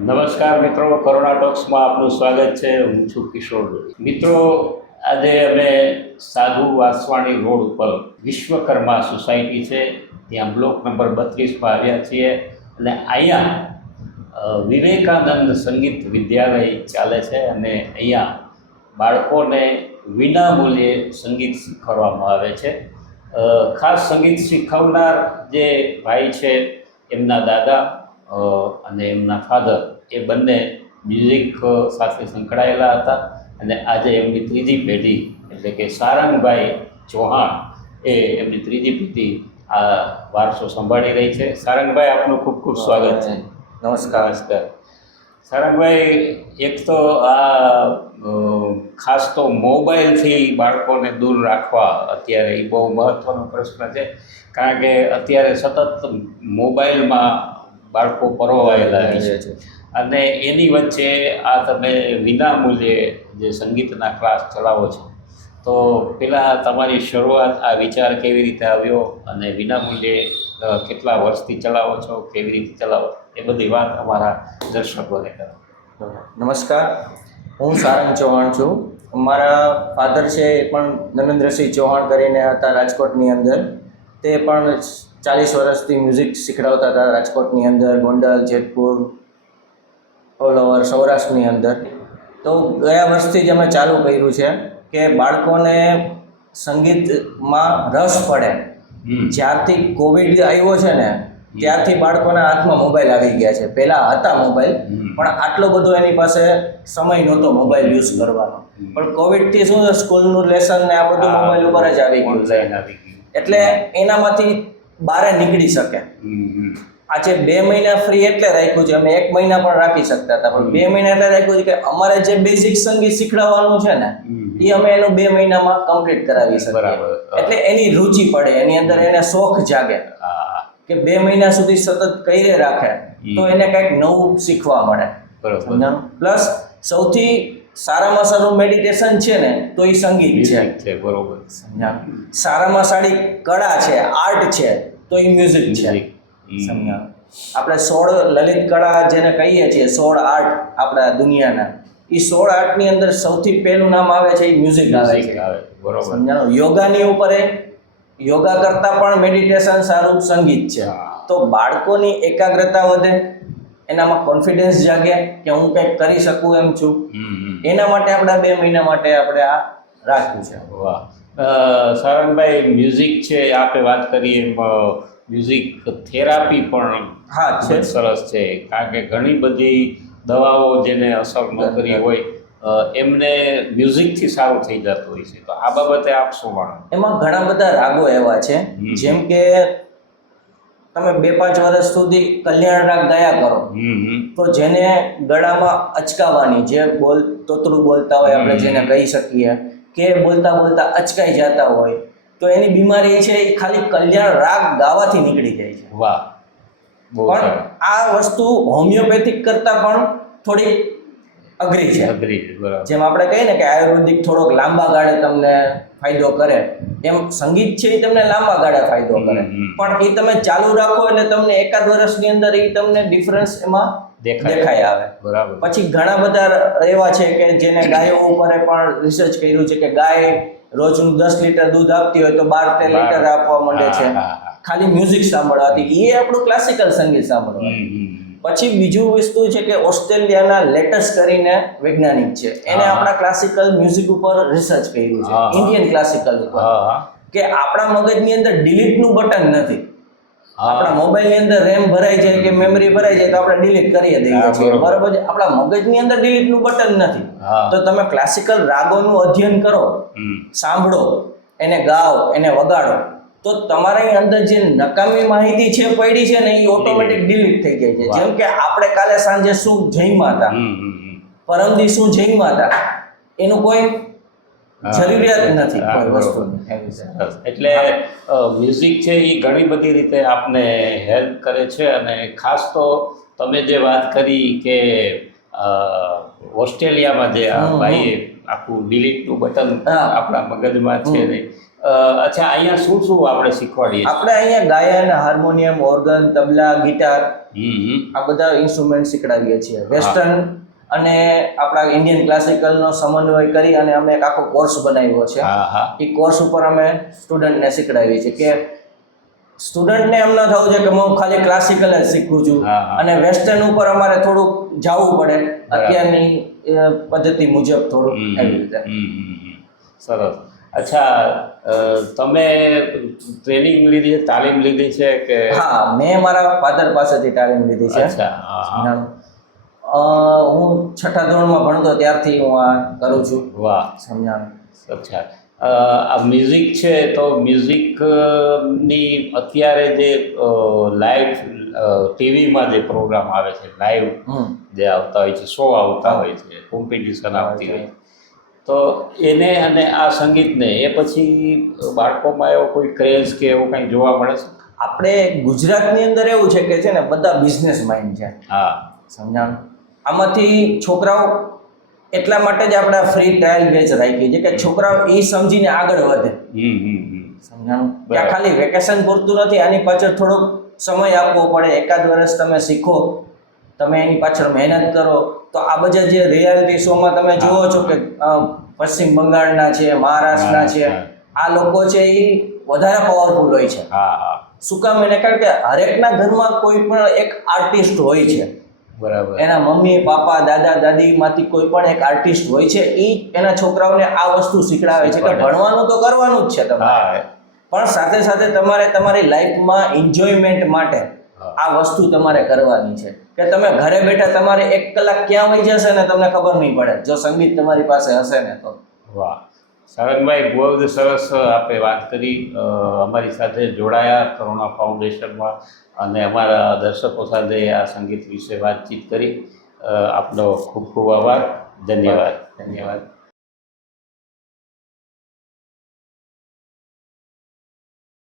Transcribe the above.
નમસ્કાર મિત્રો, કરુણા ટોક્સમાં આપનું સ્વાગત છે. હું છું કિશોર. મિત્રો, આજે અમે સાધુ વાસવાણી રોડ ઉપર વિશ્વકર્મા સોસાયટી છે ત્યાં બ્લોક નંબર 32માં આવ્યા છીએ અને અહીંયા વિવેકાનંદ સંગીત વિદ્યાલય ચાલે છે અને અહીંયા બાળકોને વિનામૂલ્યે સંગીત શીખવાડવામાં આવે છે. ખાસ સંગીત શીખવનાર જે ભાઈ છે એમના દાદા અને એમના ફાધર એ બંને મ્યુઝિક સાથે સંકળાયેલા હતા અને આજે એમની ત્રીજી પેઢી એટલે કે સારંગભાઈ ચૌહાણ એ એમની ત્રીજી પેઢી આ વારસો સંભાળી રહી છે. સારંગભાઈ, આપનું ખૂબ ખૂબ સ્વાગત છે. નમસ્કાર. સારંગભાઈ, એક તો આ ખાસ તો મોબાઈલથી બાળકોને દૂર રાખવા અત્યારે એ બહુ મહત્ત્વનો પ્રશ્ન છે, કારણ કે અત્યારે સતત મોબાઈલમાં બાળકો પરોવાયેલા છે અને એની વચ્ચે આ તમે વિનામૂલ્યે જે સંગીતના ક્લાસ ચલાવો છો, તો પહેલાં તમારી શરૂઆત, આ વિચાર કેવી રીતે આવ્યો અને વિનામૂલ્યે કેટલા વર્ષથી ચલાવો છો, કેવી રીતે ચલાવો, એ બધી વાત અમારા દર્શકોને કરો. નમસ્કાર, હું સારંગ ચૌહાણ છું. મારા ફાધર છે એ પણ નરેન્દ્રસિંહ ચૌહાણ કરીને હતા રાજકોટની અંદર. તે પણ 40 વર્ષથી મ્યુઝિક શીખડાવતા હતા રાજકોટની અંદર, ગોંડલ, જેતપુર, ઓલ ઓવર સૌરાષ્ટ્રની અંદર. તો ગયા વર્ષથી જ અમે ચાલુ કર્યું છે કે બાળકોને સંગીતમાં રસ પડે. જ્યારથી કોવિડ આવ્યો છે ને ત્યારથી બાળકોના હાથમાં મોબાઈલ આવી ગયા છે. પહેલાં હતા મોબાઈલ, પણ આટલો બધો એની પાસે સમય નહોતો મોબાઈલ યુઝ કરવાનો. પણ કોવિડથી શું સ્કૂલનું લેસન ને આ બધું મોબાઈલ ઉપર જ આવી ગયું છે, એટલે એનામાંથી બહાર નીકળી શકે. આજે 2 મહિના ફ્રી એટલે રાખ્યું છે. અમે 1 મહિના પણ રાખી શકતા હતા, પણ 2 મહિના એટલે રાખ્યું છે કે અમારે જે બેઝિક સંગીત શીખડાવવાનું છે ને એ અમે એનું 2 મહિનામાં કમ્પ્લીટ કરાવી શકીએ. એટલે એની રુચિ પડે, એની અંદર એને શોખ જાગે કે 2 મહિના સુધી સતત કરી રાખે તો એને કંઈક નવું શીખવા મળે. પ્લસ સૌથી સારામાં સારું મેડિટેશન છે ને તો એ સંગીત છે. બરોબર. સારામાં સારી કળા છે, આર્ટ છે તો એ મ્યુઝિક છે. આપણે 16 લલિત કળા જેને કહીએ છીએ, 16 આર્ટ આપણા દુનિયાના, એ 16 આર્ટની અંદર સૌથી પહેલું નામ આવે છે એ મ્યુઝિક આવે છે. સમજાણો? યોગાની ઉપર યોગા કરતાં પણ મેડિટેશન સારું સંગીત છે. તો બાળકોની એકાગ્રતા વધે, એનામાં કોન્ફિડન્સ જાગે કે હું કંઈક કરી શકું એમ છું. એના માટે આપણે 2 મહિના માટે આપણે આ રાખ્યું છે. વાહ. સારંગભાઈ, મ્યુઝિક છે, આપણે વાત કરીએ મ્યુઝિક થેરાપી પણ હા છે, સરસ છે, કારણ કે ઘણી બધી દવાઓ જેને અસર ન કરી હોય એમને મ્યુઝિકથી સારું થઈ જતું હોય છે. તો આ બાબતે આપ શું માનો? એમાં ઘણા બધા રાગો એવા છે, જેમ કે તમે 2-5 વર્ષ સુધી કલ્યાણ રાગ ગાયા કરો તો જેને ગળામાં અચકાવાની, જે તોતરું બોલતા હોય આપણે જેને કહી શકીએ, કે બોલતા બોલતા અચકાઈ જતા હોય, તો એની બીમારી છે એ ખાલી કલ્યાણ રાગ ગાવાથી નીકળી જાય છે. વાહ. પણ આ વસ્તુ હોમિયોપેથિક કરતાં પણ થોડી અઘરી છે. જેમ આપણે કહીએ ને કે આયુર્વેદિક થોડોક લાંબા ગાળે તમને ફાયદો કરે, એમ સંગીત છે એ તમને લાંબા ગાળે ફાયદો કરે. પણ એ તમે ચાલુ રાખો એટલે તમને 1-8 વર્ષની અંદર એ તમને ડિફરન્સ એમાં દેખાય આવે. બરાબર. પછી ઘણા બધા એવા છે કે જેને ગાયો ઉપર પણ રિસર્ચ કર્યું છે કે ગાય રોજનું 10 લીટર દૂધ આપતી હોય તો 12-13 લીટર આપવા માંડે છે ખાલી મ્યુઝિક સાંભળવાથી. એ આપણું ક્લાસિકલ સંગીત સાંભળવાથી. પછી બીજું વસ્તુ છે કે ઓસ્ટ્રેલિયાના લેટસ કરીને વૈજ્ઞાનિક છે, એને આપણા ક્લાસિકલ મ્યુઝિક ઉપર રિસર્ચ કર્યું છે, ઇન્ડિયન ક્લાસિકલ ઉપર, કે આપણા મગજની અંદર ડિલીટનું બટન નથી. આપણા મોબાઈલની અંદર રેમ ભરાઈ જાય કે મેમરી ભરાઈ જાય તો આપણે ડિલીટ કરી દઈએ છીએ, બરાબર છે. આપણા મગજની અંદર ડિલીટનું બટન નથી. તો તમે ક્લાસિકલ રાગોનું અધ્યયન કરો, સાંભળો, એને ગાઓ, એને વગાડો, તો તમારી અંદર જે નકામી માહિતી છે પડી છે ને એ ઓટોમેટિક ડિલીટ થઈ જાય છે. જેમ કે આપણે કાલે સાંજે શું જમ્યા હતા, પરમદી શું જમ્યા હતા, એનું કોઈ જરૂરિયાત નથી કોઈ વસ્તુની. એટલે મ્યુઝિક છે એ ઘણી બધી રીતે આપને હેલ્પ કરે છે. અને ખાસ તો તમે જે વાત કરી કે ઓસ્ટ્રેલિયામાં જે આ ભાઈએ આખું ડિલીટનું બટન આપણા મગજમાં છે નહીં. અચ્છા, અહીંયા શું શું આપણે શીખવાડીએ? આપણે અહીંયા ગાયન, હાર્મોનિયમ, ઓર્ગન, તબલા, ગિટાર આ બધા ઇન્સ્ટ્રુમેન્ટ શીખડાવીએ છીએ. વેસ્ટર્ન અને આપણા ઇન્ડિયન ક્લાસિકલનો સમન્વય કરી અને અમે એક આખો કોર્સ બનાવ્યો છે. હા હા એ કોર્સ ઉપર અમે સ્ટુડન્ટને શીખડાવીએ છીએ કે સ્ટુડન્ટને એમ ન થવું છે કે હું ખાલી ક્લાસિકલ જ શીખું છું હા, હા. અને વેસ્ટર્ન ઉપર અમારે થોડુંક જવું પડે અત્યારની પદ્ધતિ મુજબ થોડુંક એવી રીતે. સરસ. અચ્છા, તમે ટ્રેનિંગ લીધી છે, તાલીમ લીધી છે કે? હા, મેં મારા ફાધર પાસેથી તાલીમ લીધી છે. અચ્છા, હા, હા. હું 6ઠા ધોરણમાં ભણતો ત્યારથી હું આ કરું છું. વાહ. સમજાણ. અચ્છા, આ મ્યુઝિક છે તો મ્યુઝિકની અત્યારે જે લાઈવ ટીવીમાં જે પ્રોગ્રામ આવે છે, લાઈવ જે આવતા હોય છે, શો આવતા હોય છે, કોમ્પિટિશન આવતી હોય છે, તો એને અને આ સંગીતને એ પછી બાળકોમાં એવો કોઈ ક્રેઝ કે એવું કંઈ જોવા મળે છે? આપણે ગુજરાતની અંદર એવું છે કે છે ને બધા બિઝનેસ માઇન્ડ છે. હા. સમજાણ. આમાંથી છોકરાઓ એટલા માટે જ આપણે ફ્રી ટ્રાયલ બેચ રાખીએ છીએ કે છોકરાઓ એ સમજીને આગળ વધે. સમજાણું. કે ખાલી વેકેશન પૂરતું નથી, આની પાછળ થોડોક સમય આપવો પડે. એકાદ વર્ષ તમે શીખો, તમે એની પાછળ મહેનત કરો તો આ બધા જે રિયાલિટી શોમાં તમે જુઓ છો કે પશ્ચિમ બંગાળના છે, મહારાષ્ટ્રના છે, આ લોકો છે એ વધારે પાવરફુલ હોય છે. હા હા. શું કામ? એને કારણ કે હરેકના ઘરમાં કોઈ પણ એક આર્ટિસ્ટ હોય છે. બરાબર. એના મમ્મી પાપા દાદા દાદીમાંથી કોઈ પણ એક આર્ટિસ્ટ હોય છે. એ એના છોકરાઓને આ વસ્તુ શીખડાવે છે કે ભણવાનું તો કરવાનું જ છે તમારે, પણ સાથે સાથે તમારે તમારી લાઈફમાં એન્જોયમેન્ટ માટે આ વસ્તુ તમારે કરવાની છે. કે તમે ઘરે બેઠા તમારે 1 કલાક ક્યાં વહી જશે ને તમને ખબર નહીં પડે જો સંગીત તમારી પાસે હશે ને તો. વાહ, સારંગભાઈ, બહુ જ સરસ આપે વાત કરી. અમારી સાથે જોડાયા કરુણા ફાઉન્ડેશનમાં અને અમારા દર્શકો સાથે આ સંગીત વિશે વાતચીત કરી. આપનો ખૂબ ખૂબ આભાર. ધન્યવાદ. ધન્યવાદ.